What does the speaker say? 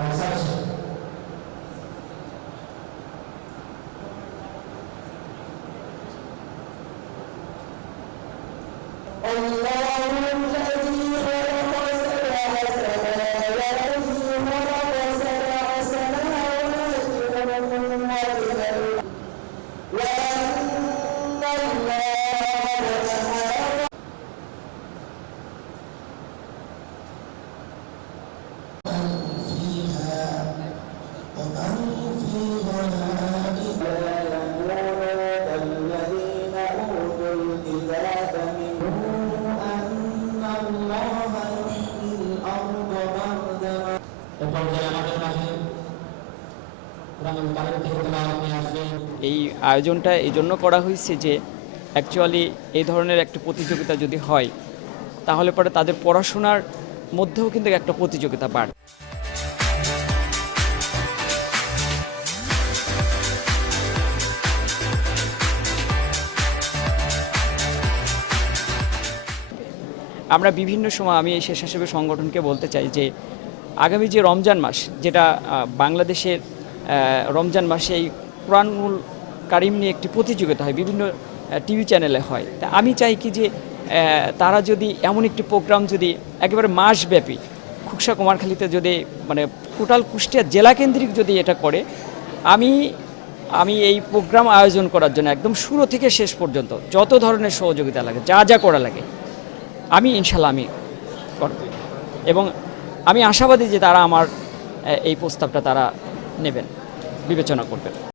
transaction. الله الذي خلق سبع سماوات এই আয়োজনটা এই জন্য করা হয়েছে যে অ্যাকচুয়ালি এই ধরনের একটা প্রতিযোগিতা যদি হয়, তাহলে পরে তাদের পড়াশোনার মধ্যেও কিন্তু একটা প্রতিযোগিতা বাড়ে। আমরা বিভিন্ন সময় আমি এই স্বেচ্ছাসেবী সংগঠনকে বলতে চাই যে আগামী যে রমজান মাস, যেটা বাংলাদেশের রমজান মাসে এই কোরআনুল কারিম নিয়ে একটি প্রতিযোগিতা হয়, বিভিন্ন টিভি চ্যানেলে হয়। তা আমি চাই কি যে তারা যদি এমন একটি প্রোগ্রাম যদি একেবারে মাসব্যাপী, খুকসা কুমারখালীতে যদি মানে টোটাল কুষ্টিয়া জেলা কেন্দ্রিক যদি এটা করে, আমি আমি এই প্রোগ্রাম আয়োজন করার জন্য একদম শুরু থেকে শেষ পর্যন্ত যত ধরনের সহযোগিতা লাগে, যা যা করা লাগে, আমি ইনশাল্লাহ আমি করব। এবং আমি আশাবাদী যে তারা আমার এই প্রস্তাবটা তারা নেবেন বিবেচনা করবেন।